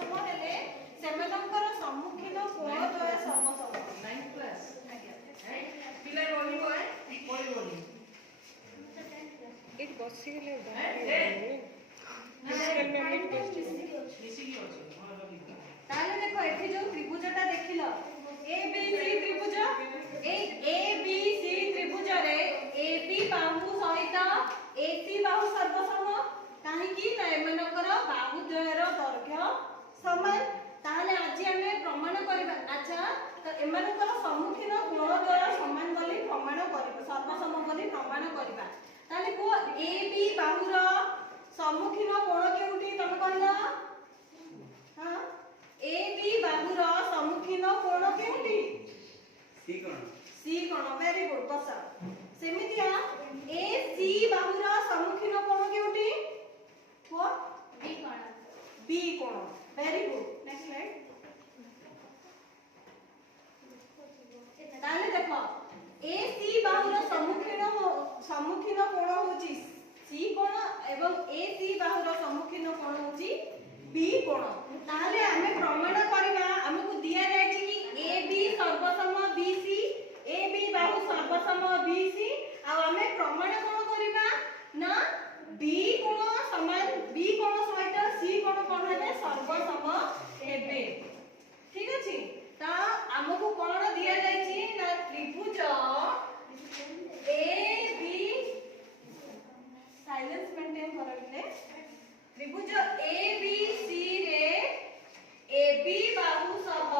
सर्वसम हेले सेमानंकर सम्मुखीन कोण द्वय सर्वसम 9th क्लास पिला रोही होय कोई रोही इट बसी गेले ताले देखो एठी जो त्रिभुजटा देखिलो ए बी सी त्रिभुज ए बी सी त्रिभुज रे ए बी बाहु सहित ए सी बाहु सर्वसम काहे कि ना एमानकर बाहु द्वयर दैर्घ्य समान ताले आज हमें प्रमाण करबा अच्छा तो एमानकर सम्मुखीन कोण द्वय समान बोली प्रमाण करबा सर्वसम बोली प्रमाण करबा ताले को ए बी बाहुर सम्मुखीन कोण केउटी तम कहला हां ए बी बाहुर सम्मुखीन कोण केउटी सी कोण वेरी गुड बसा सेमितिया ए सी बाहुर सम्मुखीन कोण केउटी को बी कोण वेरी गुड नेक्स्ट स्लाइड ताले देखो ए सी बाहुर सम्मुखीन कोण होची सी कोण एवं ए सी बाहुर सम्मुखीन कोण होची बी कोण ताले हमें प्रमाण करबा हमकु दिया जाय छी कि ए बी सर्वसम बी सी ए बी बाहु सर्वसम बी सी आ हमें प्रमाण कोन करबा ना बी कोण समान बी कोण सहित सी कोण कोन हेले सर्वसम हेबे ठीक अछि ता हमकु कोन दिया जाय छी ना त्रिभुज ए बी साइलेंस मेंटेन करले त्रिभुज ए बी सी रे ए बी बाहु सह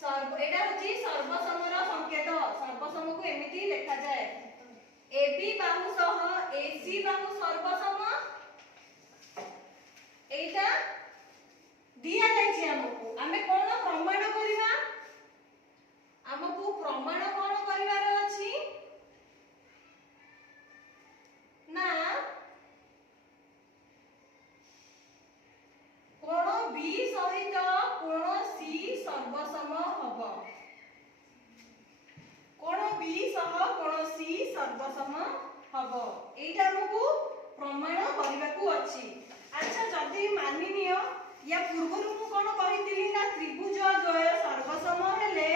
सर्व एटा होची सर्वसमर संकेत सर्वसम को एमिति लिखा जाय ए बी बाहु सह ए सी बाहु सर्वसम एटा दिया जाय छी हमकु हमें कोन प्रमाण करिवा हमकु प्रमाण कोन करिवार अछि ना कोण बी सहित कोण सी सर्वसम हब कोण बी सह कोण सी सर्वसम हब एटा हमकु प्रमाण करबाकू अछि अच्छा जदी मानि नियो या पूर्वरु मु कोन कहितिली ना त्रिभुज द्वय सर्वसम हेले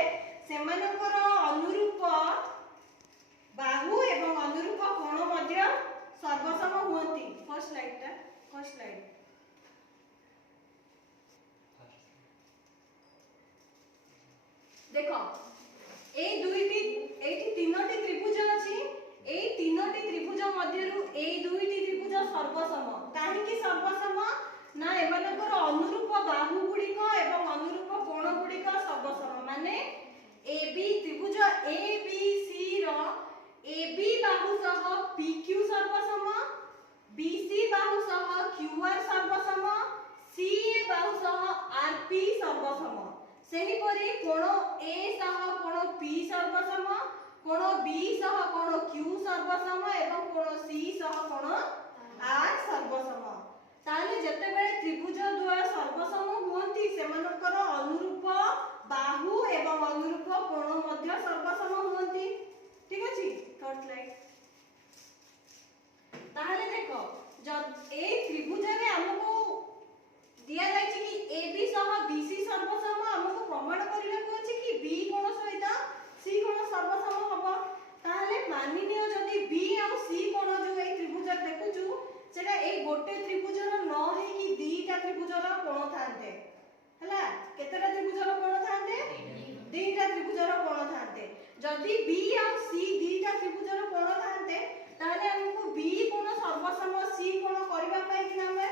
सेमानकर अनुरूप बाहु एवं अनुरूप कोण मध्य सर्वसम हुअंती फर्स्ट स्लाइड देखो ए दुईटी एठी तीनोटी त्रिभुज अछि ए तीनोटी त्रिभुज मध्यरु ए दुईटी त्रिभुज सर्वसम काहे कि सर्वसम ना एमानकर अनुरूप बाहु गुडिक एवं अनुरूप कोण गुडिक सर्वसम माने ए बी त्रिभुज A B C row A B बाहु सह पी क्यू सर्वसम बी सी बाहु सह क्यू आर सर्वसम सी बाहु सह आर पी सर्वसम सेही परी कोण ए सह कोण पी सर्वसम कोण बी सह कोण क्यू सर्वसम एवं कोण सी सह कोण आर सर्वसम ताले जते बेले त्रिभुज द्वय सर्वसम हुअंती सेमानकर अनुरूप बाहु एवं अनुरूप कोण मध्य सर्वसम हुअंती ठीक अछि थर्ड स्लाइड ताले देखो जब ए त्रिभुज रे हमको दिया जाय छी कि ए बी सह बी सी सर्वसम हमको प्रमाण करिला को अछि कि बी कोण सहित सी कोण सर्वसम हबो ताले मानि नियो जदी बी और सी कोण जो ए त्रिभुज देखुचु सेटा ए गोटे त्रिभुजर न हे कि दीटा त्रिभुजर कोण थांते हला केतेटा त्रिभुजर कोण थांते दीटा त्रिभुजर कोण थांते जदी बी और सी दीटा त्रिभुजर कोण थांते ताले हमको बी कोण सर्वसम सी कोण करबा पई कि नामे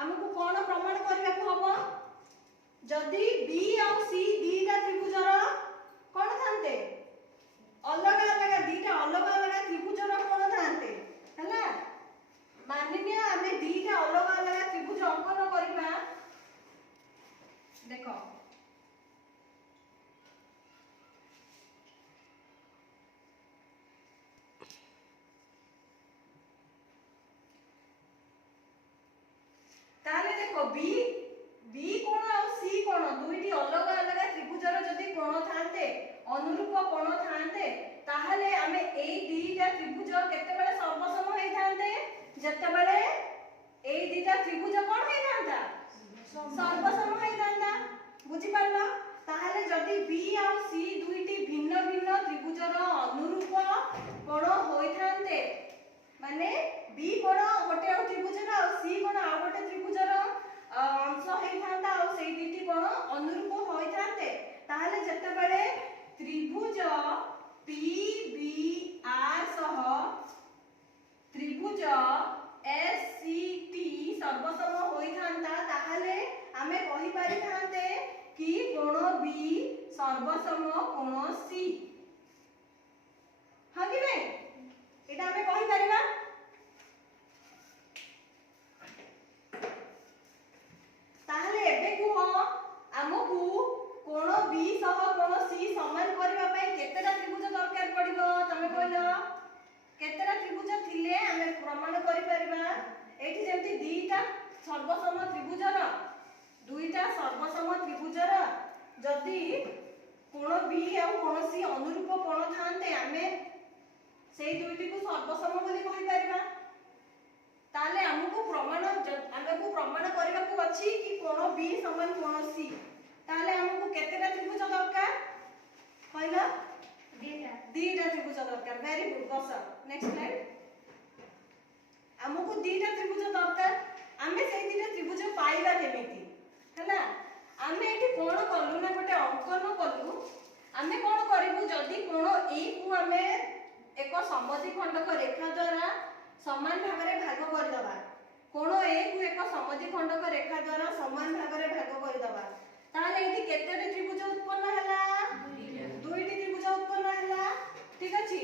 हमको कोन प्रमाण करबाकू हबो जदी बी और सी दीटा त्रिभुजर कोन थांते अलग अलग दीटा अलग अलग त्रिभुजर कोन थांते हला मानिनिया हमें दीटा अलग अलग त्रिभुज अंकन करबा देखो ताले देखो बी कोण और सी कोण दुईटी अलग अलग त्रिभुजर जदी कोण थांते अनुरूप कोण थांते ताहले हमें ए दीटा त्रिभुज केते बेले सर्वसम होई थांते जते बेले ए दीटा त्रिभुज कोण होई थांता सर्वसम होई B सह कोण C समान करबा पई केतेटा त्रिभुज दरकार पड़िबो तमे कहलो केतेटा त्रिभुज थिले आमे प्रमाण करि परिबा एठी जेंति दुईटा सर्वसम त्रिभुजर दुईटा सर्वसम त्रिभुजर जदि कोण B और कोण C अनुरूप कोण थांते आमे सेई दुईटी को सर्वसम बोली कहि परिबा ताले हमकु प्रमाण करबा को अछि कि कोण B समान कोण C ताले हमकु केतेटा त्रिभुज दरकार कहला दीटा त्रिभुज दरकार वेरी गुड बस नेक्स्ट स्लाइड हमकु दीटा त्रिभुज दरकार आमे सेई दीटा त्रिभुज पाइबा केमिति हैला आमे एठी कोण कलु ना गोटे अंकन कलु आमे कोण करिवु जदी कोण ए को आमे एक समद्विखंडक रेखा द्वारा समान भाग रे भाग कर दबा कोण ए को एक समद्विखंडक रेखा द्वारा समान भाग रे भाग कर दबा ताले एठी केतेटा त्रिभुज उत्पन्न हला दुईटी त्रिभुज उत्पन्न हला ठीक अछि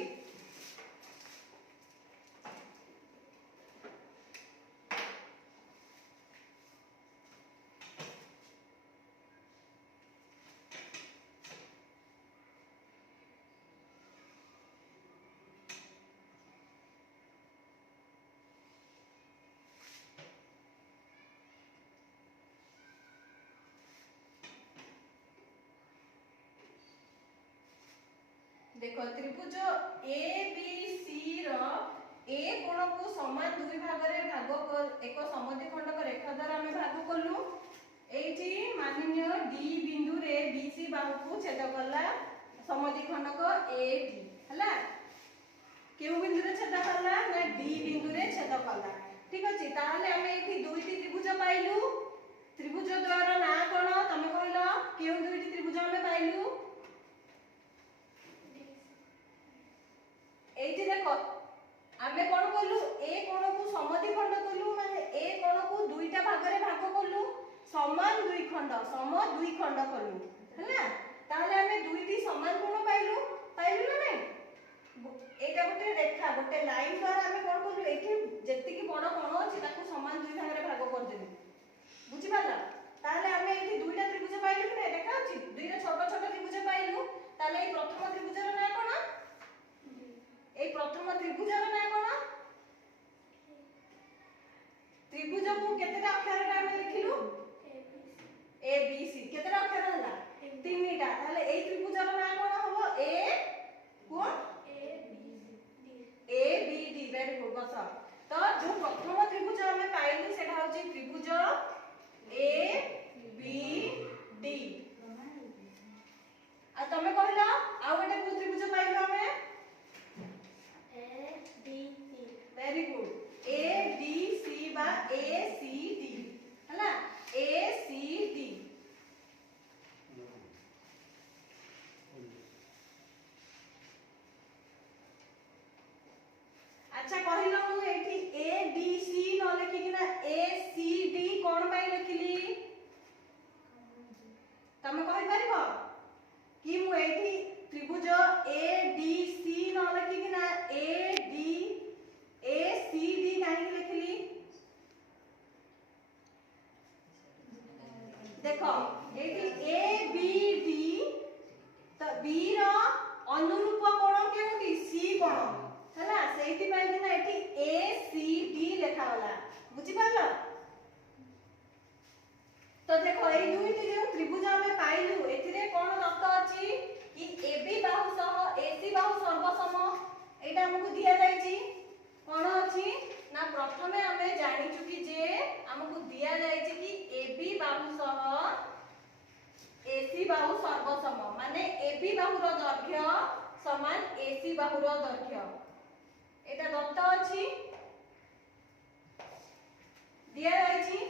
देखो त्रिभुज ए बी सी रो ए कोण को समान दुई भाग रे भाग एक समद्विखंडक रेखा द्वारा हम भाग कलु एठी माननीय डी बिंदु रे बीसी बाहु को छेद कला समद्विखंडक ए डी हला केउ बिंदु रे छेद कला ना डी बिंदु रे छेद कला ठीक अछि ताले हम एठी दुईटी त्रिभुज पाइलु त्रिभुज द्वारा ना कोन तमे कहलो केउ दुईटी त्रिभुज हम पाइलु एठी देखो आमे कोन कलु ए कोण को समद्विखंड कलु माने ए कोण को दुईटा भाग रे भाग कलु समान दुई खंड सम दुई खंड कलु हैला ताले आमे दुईटी समान कोण पाइलु ना नै एटा गोटे रेखा गोटे लाइन द्वारा आमे कोन कलु एठी जेति की बड़ कोण अछि ताको समान दुई भाग रे भाग कर देलु बुझि पाला ताले आमे एठी दुईटा त्रिभुज पाइलु कि नै देखा अछि दुईटा छोट छोट त्रिभुज पाइलु ताले ए प्रथम त्रिभुजर ना कोन ए प्रथम त्रिभुजर ना कोन त्रिभुज को केतेटा अक्षर रे हम लिखिलु ए बी सी केतेटा अक्षर हला तीनटा ताले ए त्रिभुजर ना कोन हबो ए कोन A B D very good बस तो जो प्रथम त्रिभुज हम पाइलु सेटा होची त्रिभुज ए बी डी आ तमे कहला आ गोटे को त्रिभुज पाइलु हमें very good A B C बा ए सी डी हला ए सी डी अच्छा कहिलो मु एठी ए बी सी न लिखि कि ना ए सी डी कोन पाई लिखिली तमे कहि परिबो कि मु एठी त्रिभुज ए डी सी न लिखि कि ना A D A C D काहे लिखिली देखो एठी ए बी डी तो बी रो अनुरूप कोण केउटी सी कोण हला सेठी पई कि ना एठी ए सी डी लिखा होला बुझि पारलो तो देखो ए दुईटी जो त्रिभुज हमें पाइलु एथिरे कोण दत्त अछि कि एबी बाहु सह एसी बाहु सर्वसम एटा हमकु दिया जायछि कोण अछि ना प्रथमे हमें जानि चुकी जे हमकु दिया जायछि कि एबी बाहु सह एसी बाहु सर्वसम माने एबी बाहु रो दैर्घ्य समान एसी बाहु रो दैर्घ्य एटा दत्त अछि दिया जायछि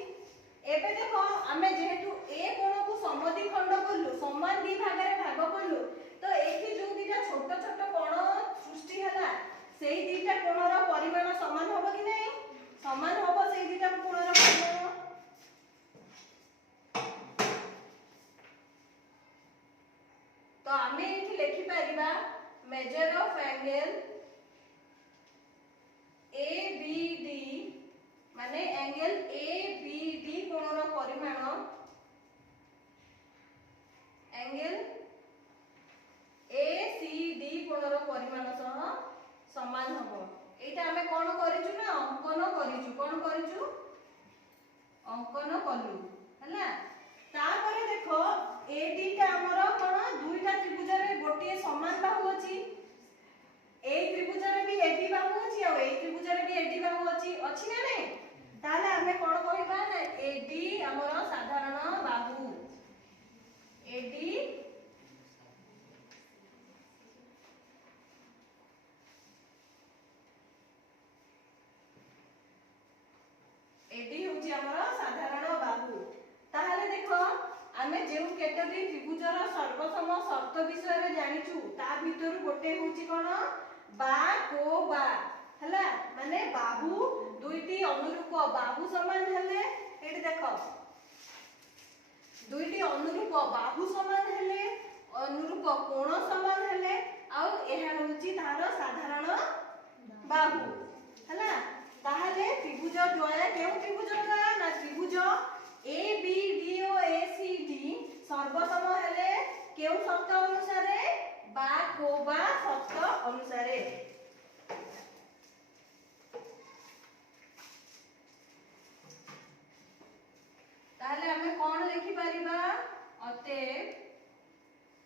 एबे देखो हमें जेहेतु ए कोण को समद्विखंड करलु समान दी भाग रे भाग करलु तो एठी जो दीटा छोट छोट कोण सृष्टि हला सेई दीटा कोणर परिमाण समान होबो कि नै समान होबो सेई दीटा कोणर परिमाण तो हमें एठी लिखि परिबा measure of angle A B D माने एंगल ए बी डी कोणर परिमाण एंगल ଆଉ ଏଇ ତ୍ରିଭୁଜରେ ବି ଏଡି ବାହୁ ଅଛି ଅଛି ନା ନାହିଁ? ତାହେଲେ ଆମେ କଣ କହିବା ନା ଏଡି ଆମର ସାଧାରଣ ବାହୁ। ଏଡି एडी होची हमर साधारण बाहु। ताहले देखो आमे जेउ केतोटी त्रिभुजर सर्वसम शर्त विषय रे जानिचु ता भितर गोटे होची कोन बा को बा हला माने बाहु दुईटी अनुरूप बाहु समान हेले एटी देखो दुईटी अनुरूप बाहु समान हेले अनुरूप कोण समान हेले आ एहा होची तार साधारण बाहु हला। ताहले त्रिभुज द्वय केउ त्रिभुज द्वय ना त्रिभुज ए बी डी ओ ए सी डी सर्वसम हेले केउ शर्त अनुसारे बा को बा शर्त अनुसारे। ताहले हमें कोन लिखि परिबा अतएव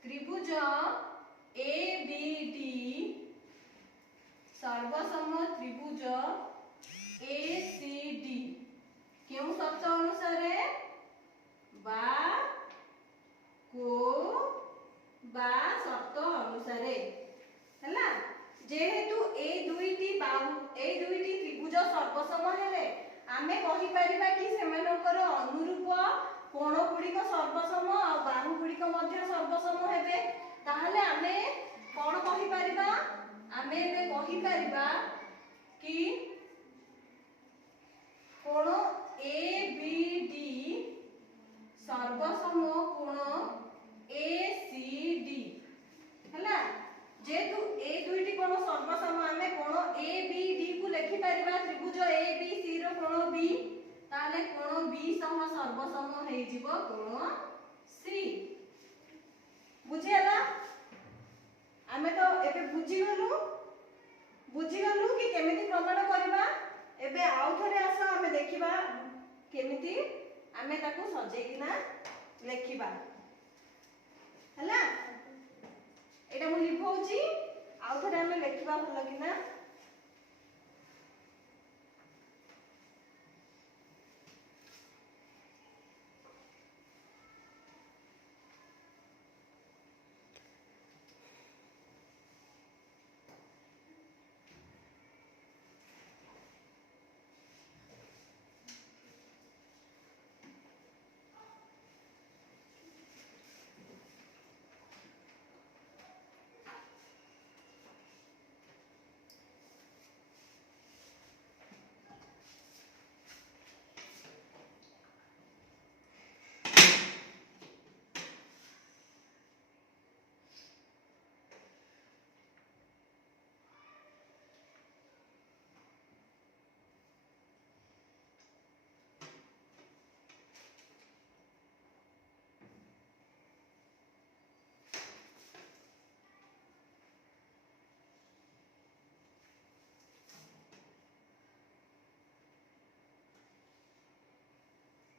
त्रिभुज ए बी डी सर्वसम त्रिभुज ए सी डी केउ शर्त अनुसारे बा को बा शर्त अनुसारे हैला। जेहेतु ए दुईटी त्रिभुज सर्वसम हेले आमे कहि परिबा कि सेमानकर अनुरूप कोण गुड़िक सर्वसम आ बाहु गुड़िक मध्य सर्वसम हेबे। ताहले आमे कोन कहि परिबा आमे एबे कहि परिबा कि कोण ए बी डी सर्वसम कोण ए सी डी हैला। जेतु ए दुईटी कोण सर्वसम आमे कोण ए बी डी को लिखि परिबा त्रिभुज ए बी सी रो कोण बी ताले कोण बी सम सर्वसम हेइ जिवो कोण सी। बुझियला आमे तो एबे बुझिगलु कि केमिति प्रमाण करबा। एबे आउ थरे आस आमे देखिबा केमिति आमे ताकू सजेकिना लेखिबा हैला। एटा मु लिखौची आउ थरे आमे लेखिबा भलो किना।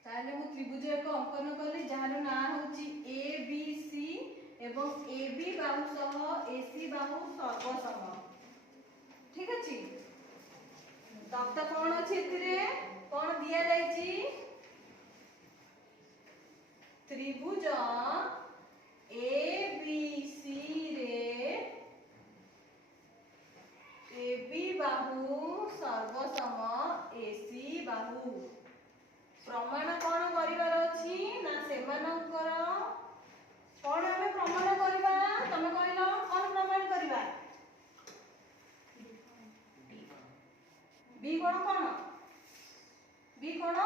ताले मु त्रिभुज एक अंकन कले जहार ना होची ए बी सी एवं ए बी बाहु सह ए सी बाहु सर्वसम ठीक अछि। तब तक कोन अछि एथिरे कोन दिया जायची त्रिभुज ए बी सी रे ए बी बाहु सर्वसम ए सी बाहु प्रमाण कोन करिवार अछि ना सेमानकर कोन हमें प्रमाण करिबा तमे कहिलो कोन प्रमाण करिबा बी कोन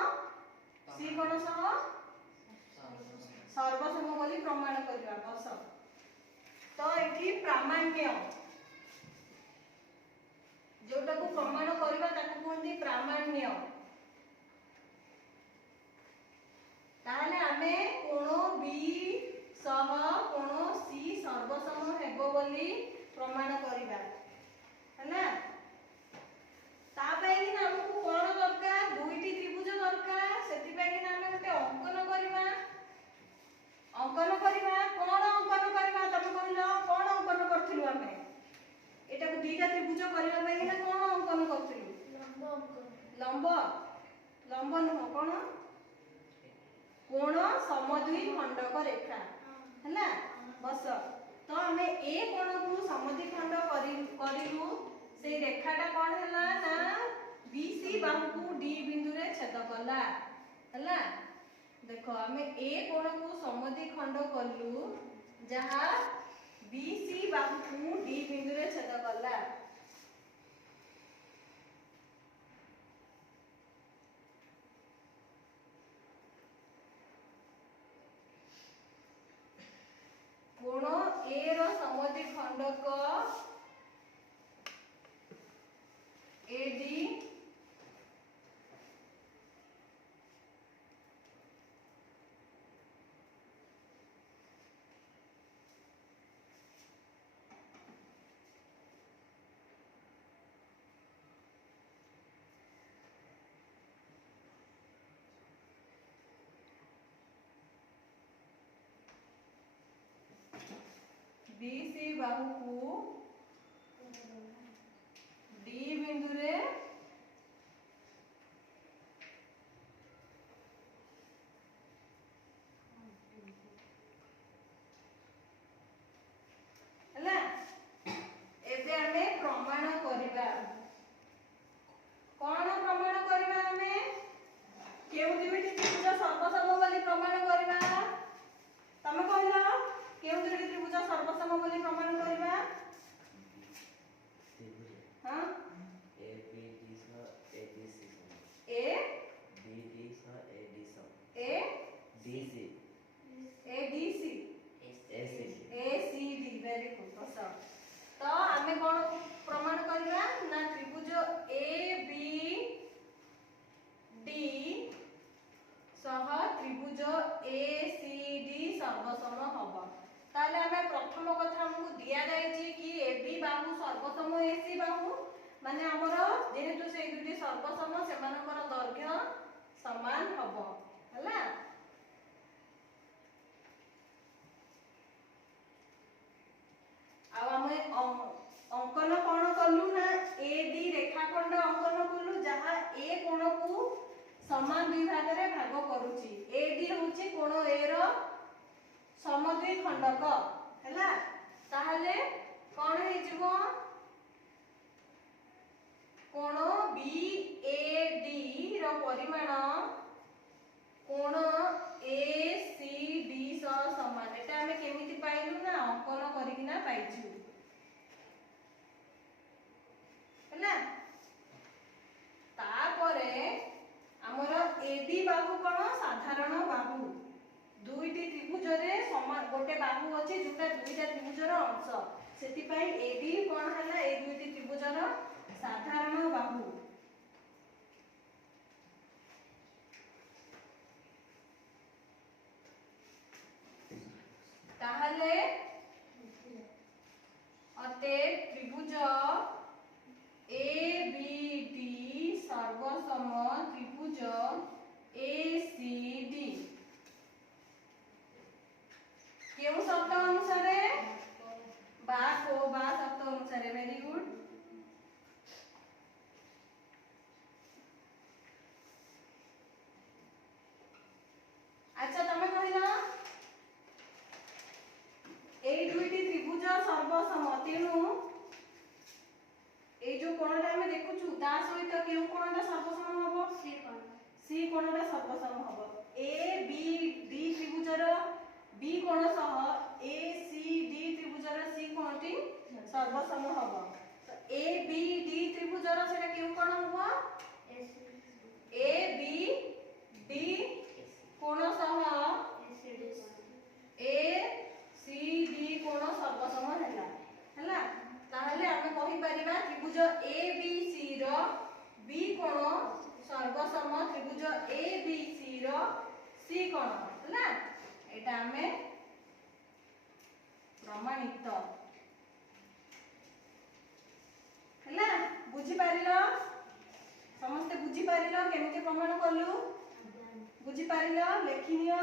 सी कोन सह सर्वसम बोली प्रमाण करिबा बस। तो एठी प्रामाण्य जोटा को प्रमाण करिबा ताकू कोनती प्रामाण्य। ताहले आमे कोण बी सह कोण सी सर्वसम हेबो बोली प्रमाण करिबा हैला। ता पई कि हमकु कोण दरकार दुईटी त्रिभुज दरकार सेति पई कि आमे गोटे अंकन करिबा कोण अंकन करिबा तमे कहलो कोण अंकन करथिलु आमे एटा को दुईटा त्रिभुज करिबा पई कि कोण अंकन समद्विखंडक रेखा हैला बस तो आमे ए कोण को समद्विखंड करिलु से रेखाटा कोन हैला ना बीसी बाहु को डी बिंदु रे छेद कला हैला देखो आमे ए कोण को समद्विखंड करलु जहा बीसी बाहु को डी बिंदु रे छेद कला कोण ए रो समद्विखंडक एडी बीसी बाहु को डी बिंदु रे हैला एबे हमें प्रमाण करिबा कोन प्रमाण करिबा हमें केउ दुईटी त्रिभुज सर्वसम बोली प्रमाण करिबा तमे कहलो केउ दुईटी त्रिभुज सर्वसम बोली प्रमाण करिबा हां ए B D C A D C A B D C A D C A D C A D C A C A C D very good तो आमे कोन प्रमाण करिबा ना त्रिभुज ए बी डी सह त्रिभुज ए सी डी सर्वसम हबो ताले हमें प्रथम कथा हमकु दिया जायछि कि ए बी बाहु सर्वसम ए सी बाहु माने हमर जेहेतु से दुटी सर्वसम सेमानकर दैर्घ्य समान हबो हला आ हमें अंकन कोन करलु ना ए डी रेखाखंड अंकन करलु जहा ए कोण को समान दुई भाग रे भाग करूची ए डी होची कोण ए रो समद्विखंडक हैला ताहले कोन हे जिवो कोण बी ए डी रो परिमाण कोण ए सी डी सह समान एटा हमें केमिति पाइलु ना अंकन करिकिना पाइछु हैला तापरे हमर एडी बाहु कोन साधारण बाहु दुईटी त्रिभुज रे समान गोटे बाहु अछि जोटा दुईटा त्रिभुज रो अंश सेति पई एडी कोन हला ए दुईटी त्रिभुज रो साधारण बाहु ताहले अते त्रिभुज ए बी डी सर्वसम त्रिभुज ए सी डी केउ शब्द अनुसार बा शब्द अनुसार वेरी गुड अच्छा तमे कहिला ए दुईटी त्रिभुज सर्वसम तेनु ए जो कोणटा हमें देखुछु ता सहित केउ कोणटा सर्वसम हबो सी कोणटा सर्वसम हबो ए बी डी त्रिभुजर बी कोण सह ए सी डी त्रिभुजर सी कोणटी सर्वसम हबो तो ए बी डी त्रिभुजर सेटा केउ कोण हबो ए बी डी कोण सह ए सी डी कोण सर्वसम हैला हैला ताहले हमें कहि परिबा त्रिभुज A B C row B कोण सर्वसम त्रिभुज ए बी सी रो सी कोण हैला एटा हमें प्रमाणित हैला बुझी पारिलो समस्त बुझी पारिलो केमिति प्रमाण करलु बुझी पारिलो लेखिनियो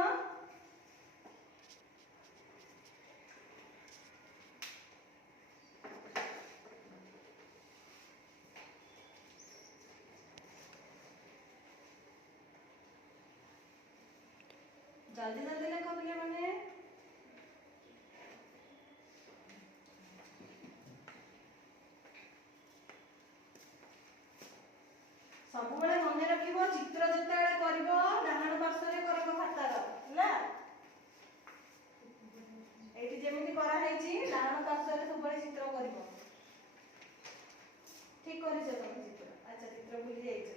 जल्दी जल्दी लेख पिले माने सबुबले मने रखिबो चित्र जतेबेले करबो डाहाण पार्श्वरे करबो खातार ହେଲା एठी जेमिति करा हैछि डाहाण पार्श्वरे सबुबले चित्र करबो ठीक करिछ तमे चित्र अच्छा चित्र भूली जाइछ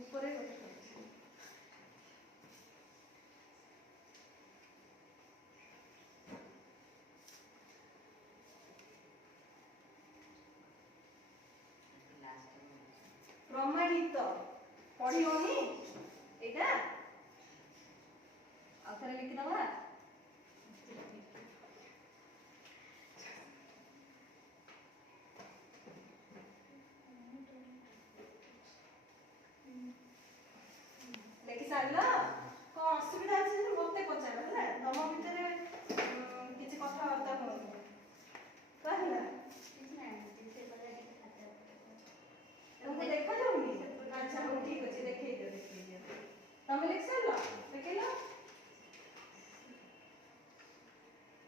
ऊपरे कथा करछि प्रमाणित पढ़ियोनी एटा आउथरे लिखि दवा देखि सारला को असुविधा अछि जे मते पचार ହେଲା तम भितरे किछि कथा वार्ता हो कहला तुमको देखा जाऊंगी अच्छा हम ठीक अछि देखै दियो तमे लिख सारला देखैला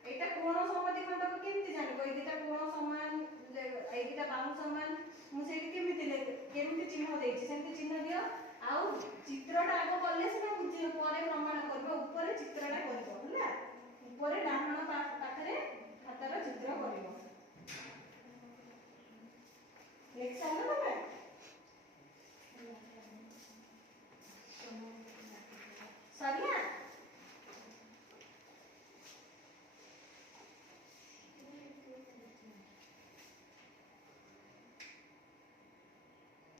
एटा कोण समति खंडक केमिति जानबो ए दिटा कोण समान ए दिटा बाहु समान मु सेठी केमिति चिन्ह देछि सेंति चिन्ह दियो आउ चित्रटा आगो कले सेना बुझियो परे